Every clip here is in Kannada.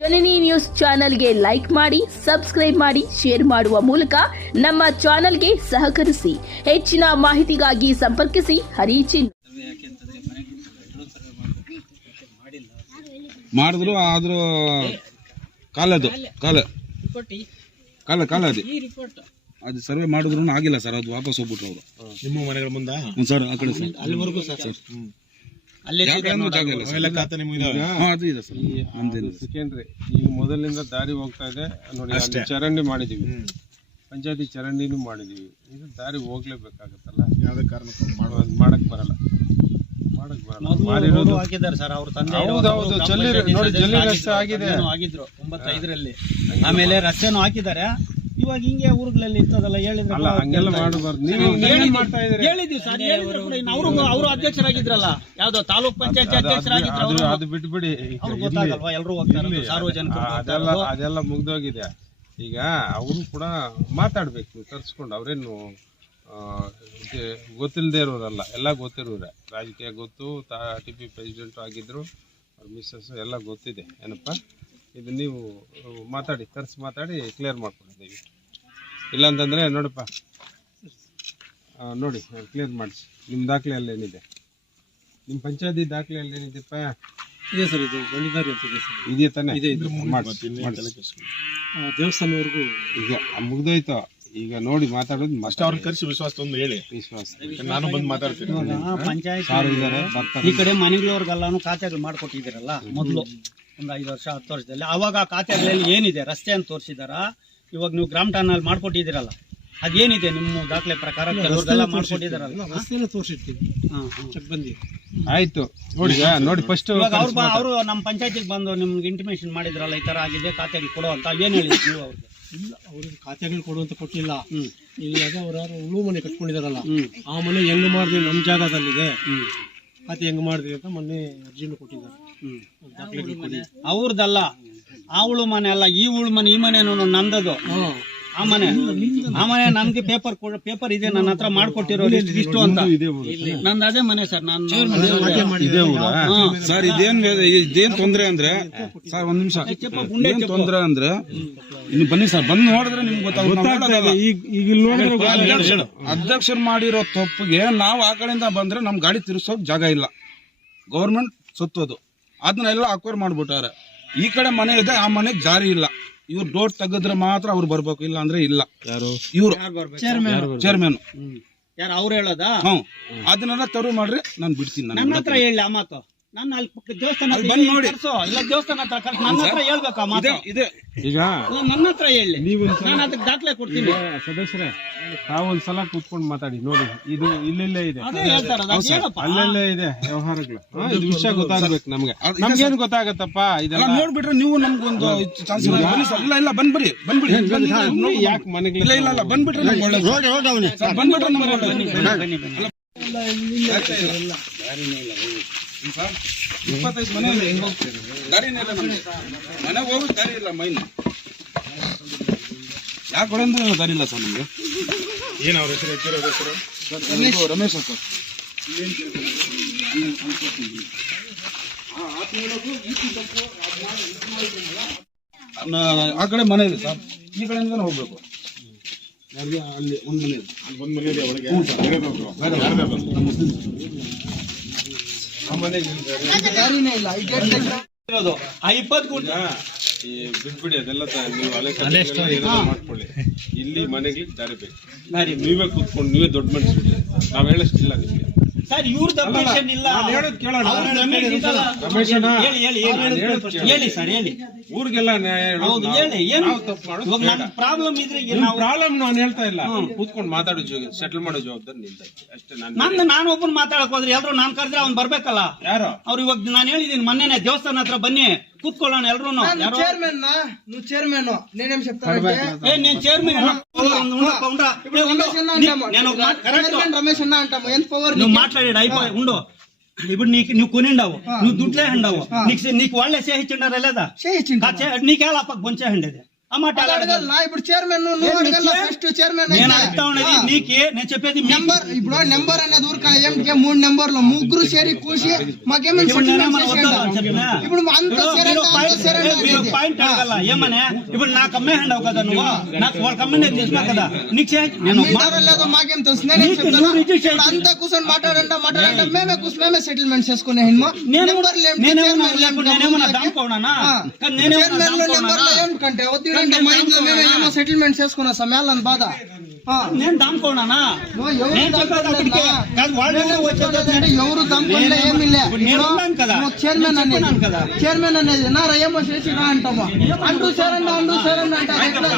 ಜನನಿ ನ್ಯೂಸ್ ಚಾನೆಲ್ಗೆ ಲೈಕ್ ಮಾಡಿ, ಸಬ್ಸ್ಕ್ರೈಬ್ ಮಾಡಿ, ಶೇರ್ ಮಾಡುವ ಮೂಲಕ ನಮ್ಮ ಚಾನೆಲ್ಗೆ ಸಹಕರಿಸಿ. ಹೆಚ್ಚಿನ ಮಾಹಿತಿಗಾಗಿ ಸಂಪರ್ಕಿಸಿ ಹರಿಚಿನ್. ಮಾಡಿದ್ರು ಆದ್ರೂ ಕಾಲದು ಅದು ಸರ್ವೆ ಮಾಡಿದ್ರು ಆಗಿಲ್ಲ ಸರ್. ಅದು ವಾಪಸ್ ಹೋಗ್ಬಿಟ್ರು ಅವರು. ನಿಮ್ಮ ಮನೆಗಳ ಮುಂದ ಸರ್ ಆ ಕಡೆ ಸರ್ ಅಲ್ಲಿವರೆಗೂ ಸರ್ ಸೆಕೆಂಡ್ರಿ. ಈಗ ಮೊದಲಿನಿಂದ ದಾರಿ ಹೋಗ್ತಾ ಇದೆ ನೋಡಿ. ಚರಂಡಿ ಮಾಡಿದೀವಿ, ಪಂಚಾಯತಿ ಚರಂಡಿನೂ ಮಾಡಿದೀವಿ. ಇದು ದಾರಿ ಹೋಗ್ಲೇಬೇಕಾಗತ್ತಲ್ಲ. ಯಾವ್ದೇ ಕಾರಣಕ್ಕೂ ಮಾಡಕ್ ಬರಲ್ಲ. ಹಾಕಿದ್ದಾರೆ ಸರ್ ಅವ್ರ ತಂದೆ. ಹೌದೌದು, ಜಲ್ಲಿ ರಸ್ತೆ ಆಗಿದೆ ಆಗಿದ್ರು 95ರಲ್ಲಿ. ಆಮೇಲೆ ರಸ್ತೆನೂ ಹಾಕಿದ್ದಾರೆ. ಇವಾಗ ಹಿಂಗೆ ಊರುಗಳಲ್ಲಿ ಇರ್ತದಲ್ಲ, ಹೇಳಿದ್ರೆ ಹಂಗೆಲ್ಲ ಮಾಡಬಾರ್ದು. ನೀವು ಮಾಡ್ತಾ ಇದ್ದೀರಿ. ಹೇಳಿದ್ವಿ ಸರ್, ಅವರು ಅಧ್ಯಕ್ಷರಾಗಿದ್ರಲ್ಲ, ಯಾವ್ದೋ ತಾಲೂಕ್ ಪಂಚಾಯತ್ ಅಧ್ಯಕ್ಷರಾಗಿದ್ರು. ಅದು ಬಿಟ್ಬಿಡಿ, ಅವ್ರು ಗೊತ್ತಾಗಲ್ವಾ, ಎಲ್ಲರೂ ಹೋಗ್ತಾರೆ ಸಾರ್ವಜನಿಕರು. ಅದೆಲ್ಲ ಮುಗ್ದೋಗಿದೆ. ಈಗ ಅವರು ಕೂಡ ಮಾತಾಡ್ಬೇಕು ತರ್ಸ್ಕೊಂಡು. ಅವ್ರೇನು ಗೊತ್ತಿಲ್ಲದೆ ಇರೋರಲ್ಲ, ಎಲ್ಲ ಗೊತ್ತಿರೋರೆ. ರಾಜಕೀಯ ಗೊತ್ತು, TP ಪ್ರೆಸಿಡೆಂಟ್ ಆಗಿದ್ರು, ಅವ್ರ ಮಿಸ್ಸಸ್ ಎಲ್ಲ ಗೊತ್ತಿದೆ. ಏನಪ್ಪ ಇದು ನೀವು ಮಾತಾಡಿ, ಮಾತಾಡಿ ಕ್ಲಿಯರ್ ಮಾಡ್ಕೊಂಡಿದ್ದೀವಿ. ಇಲ್ಲಾಂತಂದರೆ ನೋಡಪ್ಪ, ನೋಡಿ ಕ್ಲಿಯರ್ ಮಾಡಿಸಿ. ನಿಮ್ಮ ದಾಖಲೆಯಲ್ಲಿ ಏನಿದೆ, ನಿಮ್ಮ ಪಂಚಾಯತಿ ದಾಖಲೆಯಲ್ಲಿ ಏನಿದೆಪ್ಪ? ಇದೆ ಸರ್, ಇದು ಬಂದಿದ್ದಾರೆ ಅಂತ ಇದೆ ಸರ್. ಇದೆಯಾ ತಾನೆ? ಮಾಡಿಸಿ ದೇವಸ್ಥಾನವರೆಗೂ ಈಗ ಮುಗ್ದೋಯ್ತು. ಈಗ ನೋಡಿ ಮಾತಾಡೋದು ಅಷ್ಟೇ. ಅವ್ರನ್ನ ಕರೆಸಿ ವಿಶ್ವಾಸ ತಂದು ಹೇಳಿ, ನಾನು ಬಂದು ಮಾತಾಡ್ತೀನಿ. ಪಂಚಾಯತ್ ಈ ಕಡೆ ಮನೆಗಳವ್ರಿಗೆಲ್ಲಾನು ಖಾತೆಗಳು ಮಾಡ್ಕೊಟ್ಟಿದ್ದೀರಲ್ಲ ಮೊದಲು ಒಂದು 5 ವರ್ಷ 10 ವರ್ಷದಲ್ಲಿ. ಅವಾಗ ಆ ಖಾತೆಗಳಲ್ಲಿ ಏನಿದೆ, ರಸ್ತೆ ಅಂತ ತೋರಿಸಿದಾರ. ಇವಾಗ ನೀವು ಗ್ರಾಮ ಠಾಣಲ್ಲಿ ಮಾಡ್ಕೊಟ್ಟಿದ್ದೀರಲ್ಲ, ಅದೇನಿದೆ ನಿಮ್ಮ ದಾಖಲೆ ಪ್ರಕಾರ? ಕೆಲವ್ರಿಗೆಲ್ಲ ಮಾಡ್ಕೊಟ್ಟಿದಾರಲ್ಲ, ರಸ್ತೆನ ತೋರಿಸಿರ್ತೀವಿ. ಆಯ್ತು ನೋಡಿ ಫಸ್ಟ್ ಅವರು ನಮ್ಮ ಪಂಚಾಯತಿಗೆ ಬಂದು ನಿಮ್ಗೆ ಇಂಟಿಮೇಷನ್ ಮಾಡಿದ್ರಲ್ಲ, ಈ ತರ ಆಗಿದೆ ಖಾತೆಗೆ ಕೊಡೋ ಅಂತ. ಏನ್ ಹೇಳಿದ್ರಿ ನೀವು ಅವ್ರಿಗೆ? ಇಲ್ಲ, ಅವ್ರಿಗೆ ಖಾತೆಗಳು ಕೊಡುವಂತ ಕೊಟ್ಟಿಲ್ಲ. ಇಲ್ಲಾಗ ಅವ್ರು ಯಾರು ಉಳು ಮನೆ ಕಟ್ಕೊಂಡಿದಾರಲ್ಲ, ಆ ಮನೆ ಹೆಂಗ್ ಮಾಡಿದ್ವಿ, ನಮ್ಮ ಜಾಗದಲ್ಲಿದೆ, ಖಾತೆ ಹೆಂಗ್ ಮಾಡಿದ್ವಿ ಅಂತ ಮೊನ್ನೆ ಅರ್ಜಿಯನ್ನು ಕೊಟ್ಟಿದ್ದಾರೆ. ಅವ್ರದ್ದಲ್ಲ, ಆ ಉಳು ಮನೆ ಅಲ್ಲ, ಈ ಉಳು ಮನೆ. ಈ ಮನೆ ನಂದದು. ಆ ಮನೆ ನನ್ಗೆ ಪೇಪರ್ ಇದೆ ನನ್ನ ಹತ್ರ, ಮಾಡ್ಕೊಟ್ಟಿರೋರು ಇಷ್ಟು ಅಂತ. ನಂದು ಅದೇ ಮನೆ ಸರ್. ನಾನು ಸರ್ ಇದೇನ್ ತೊಂದ್ರೆ ಅಂದ್ರೆ ಸರ್, ಒಂದ್ ನಿಮಿಷ, ಏನ್ ತೊಂದ್ರೆ ಅಂದ್ರೆ ನೀವು ಬನ್ನಿ ಸರ್, ಬಂದು ನೋಡಿದ್ರೆ ನಿಮ್ಗೆ ಗೊತ್ತಾಗುತ್ತೆ. ಈಗ ಅಧ್ಯಕ್ಷರು ಮಾಡಿರೋ ತಪ್ಪಿಗೆ ನಾವು ಆ ಕಡೆಯಿಂದ ಬಂದ್ರೆ ನಮ್ ಗಾಡಿ ತಿರ್ಸೋಕ್ ಜಾಗ ಇಲ್ಲ. ಗೌರ್ಮೆಂಟ್ ಸೊತ್ತೋದು, ಅದನ್ನೆಲ್ಲ ಅಕ್ವೈರ್ ಮಾಡ್ಬಿಟ್ಟಾರೆ. ಈ ಕಡೆ ಮನೆ ಇದೆ, ಆ ಮನೆಗೆ ಜಾರಿ ಇಲ್ಲ. ಇವ್ರು ಡೋರ್ ತೆಗೆದ್ರೆ ಮಾತ್ರ ಅವ್ರು ಬರ್ಬೇಕು, ಇಲ್ಲ ಅಂದ್ರೆ ಇಲ್ಲ. ಯಾರು? ಇವ್ರು ಚೇರ್ಮನ್. ಯಾರು ಅವ್ರು ಹೇಳೋದಾ? ಅದನ್ನೆಲ್ಲ ತರು ಮಾಡ್ರಿ, ನಾನು ಬಿಡ್ತೀನಿ. ನನ್ನ ಹತ್ರ ಹೇಳಿ ಆ ಮಾತು. ನಾನು ಅಲ್ಲಿ ದೇವಸ್ಥಾನ ಬಂದು ನೋಡಿ, ಇಲ್ಲ ದೇವಸ್ಥಾನ ನನ್ನ ಹತ್ರ ಹೇಳ್ಬೇಕಾ ಮಾತು? ಇದೆ. ಈಗ ನನ್ನ ಹತ್ರ ಹೇಳಿ, ನಾನು ಅದಕ್ಕೆ ದಾಖಲೆ ಕೊಡ್ತೀನಿ. ಸದಸ್ಯರೇ, ತಾವೊಂದ್ಸಲ ಕೂತ್ಕೊಂಡು ಮಾತಾಡಿ ನೋಡಿ. ಇದು ಇಲ್ಲೆಲ್ಲೇ ಇದೆ, ಅದೇ ಹೇಳ್ತಾರ, ಅಲ್ಲೆಲ್ಲೇ ಇದೆ ವ್ಯವಹಾರಗಳು. ಇದು ವಿಷಯ ಗೊತ್ತಾಗ್ಬೇಕು ನಮ್ಗೆ. ನಮ್ಗೇನು ಗೊತ್ತಾಗತ್ತಪ್ಪ ಇದೆಲ್ಲ ನೋಡ್ಬಿಟ್ರೆ ನೀವು ನಮ್ಗೊಂದು ಚಾನ್ಸ್. ಇಲ್ಲ ಬಂದ್ಬಿಡಿ, ಯಾಕೆ ಮನೆಗೆ ಇಲ್ಲ ಬಂದ್ಬಿಟ್ರೆ ನಮ್ಗೆ ಒಳ್ಳೇದು. ಬಂದ್ಬಿಟ್ರೆ ನಮ್ಗೆ ಒಳ್ಳೇದು. 25 ಮನೆ ಹೆಂಗ್ ಹೋಗ್ತೀರಿ? ದಾರಿನೇ ಇಲ್ಲ ನಮ್ಗೆ, ಮನೆಗೆ ಹೋಗಿ ದಾರಿ ಇಲ್ಲ. ಮೈನ್ ಯಾಕೆ ಹೊಡೆಂದ್ರೆ ದಾರಿ ಇಲ್ಲ ಸರ್ ನಮ್ಗೆ. ಏನ್ ಅವ್ರ ಹೆಸರು? ರಮೇಶ್ ಸರ್. ಆ ಕಡೆ ಮನೆ ಇದೆ ಸರ್, ಈ ಕಡೆಯಿಂದ ಹೋಗ್ಬೇಕು. ಅಲ್ಲಿ ಒಂದ್ ಮನೆ ಇದೆ, ಒಂದ್ ಮನೆ ಇದೆ ಒಳಗೆ. ಆ 20 ಗುಂಟೆ ಬಿಟ್ಬಿಡಿ, ಅದೆಲ್ಲ ನೀವು ಮಾಡ್ಕೊಳ್ಳಿ. ಇಲ್ಲಿ ಮನೆಗೆ ದಾರಿ ಬೇಕು. ನೀವೇ ಕೂತ್ಕೊಂಡು ನೀವೇ ದೊಡ್ಡ ಮನುಷ್ಯರು, ನಾವ್ ಹೇಳಷ್ಟಿಲ್ಲ ನಿಮ್ಗೆ. ಸರ್ ಇವ್ರದ್ದು ಅಬ್ಜೆಕ್ಷನ್ ಇಲ್ಲ. ಹೇಳಿ ಸರ್, ಹೇಳಿ. ಊರಿಗೆಲ್ಲ ಹೌದು ಹೇಳಿ, ಏನು ಪ್ರಾಬ್ಲಮ್ ಇದ್ರೆ ಪ್ರಾಬ್ಲಮ್ ನಾನು ಹೇಳ್ತಾ ಇಲ್ಲ. ಕೂತ್ಕೊಂಡು ಮಾತಾಡೋ ಸೆಟಲ್ ಮಾಡೋ ಜವಾಬ್ದಾರಿ ನಿಂತೈತಿ ಅಷ್ಟೇ. ನಾನು ಒಬ್ಬನ್ ಮಾತಾಡಕ್ ಹೋದ್ರೆ ಎಲ್ರು ನಾನ್ ಕರೆದ್ರೆ ಅವ್ನ್ ಬರ್ಬೇಕಲ್ಲ. ಯಾರು ಅವ್ರು ಇವಾಗ ನಾನು ಹೇಳಿದೀನಿ ಮೊನ್ನೆ, ದೇವಸ್ಥಾನ ಹತ್ರ ಬನ್ನಿ ಕೂತ್ಕೊಳ್ಳೋಣ ಎಲ್ರು. చైర్మన్ నేనేం చెప్తాను నేను చైర్మన్ రమేష్ అన్న అంటాము. ఎంత పవర్ నువ్వు మాట్లాడాడు అయిపోయి ఉండు. ఇప్పుడు నువ్వు కొనిండావు, నువ్వు దుడ్లే హండావు, నీకు వాళ్ళే చేయించుండారా లేదా? నీకేళ పక్క బొంచే హండేది ఆ మాట అది అడగల ఇప్పుడు చైర్మన్ నువ్వు అడగల ఫస్ట్ చైర్మన్ నేను అడుగుతా ఉన్నది నీకే, నేను చెప్పేది మీకు. నెంబర్ ఇప్పుడు నెంబర్ అనేది ఊరిక ఎంకే 3 నెంబర్లు ముగ్గురు చేరి కూసి మాకేమైనా ఇప్పుడు settlement నేనేమన్నా చేసేయండి. వద్దా చెప్పినా? ఇప్పుడు అంత మీరు పాయింట్ అడగల ఏమనే, ఇప్పుడు నాకు అమ్మేయండి కదా నువ్వు, నాకు వాళ్ళ కమ్మే తీసుకున్నా కదా, నీకు చేయి. నేను లేదో మాకేం తెలుసు నేనేం నీకు చెప్తాను నువ్వు రిజిస్టర్ ఇప్పుడు అంతా కూర్చొని మాట్లాడంట మేమే కూర్చొని మేమే సెటిల్మెంట్ చేసుకునే నేనేమన్నా దాముకోనా? ఏమిటంటే వద్దంటే మా ఇంట్లో మేమేమో సెటిల్మెంట్ చేసుకున్నా సమయాలని బాధ నేను దాముకోనా? నేను చెప్పేది అక్కడికి కాదు, వాళ్ళు వచ్చేది ఎవరు దమ్ములే ఏమి లే నేను ఉన్నాను కదా, చైర్మన్ అనేది చెప్పినాను కదా. చైర్మన్ అనేది నా ఏమో చేసి రా అంటావా అంటూ సేరండి అంటారు ఎట్లా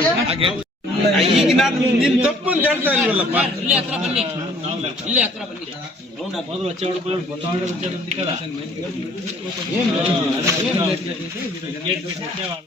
ಈಗ ನಾನು ನಿನ್ ತಪ್ಪು ಅಂತ ಹೇಳ್ತಾ ಇಲ್ವಲ್ಲಪ್ಪ. వచ్చేవాడు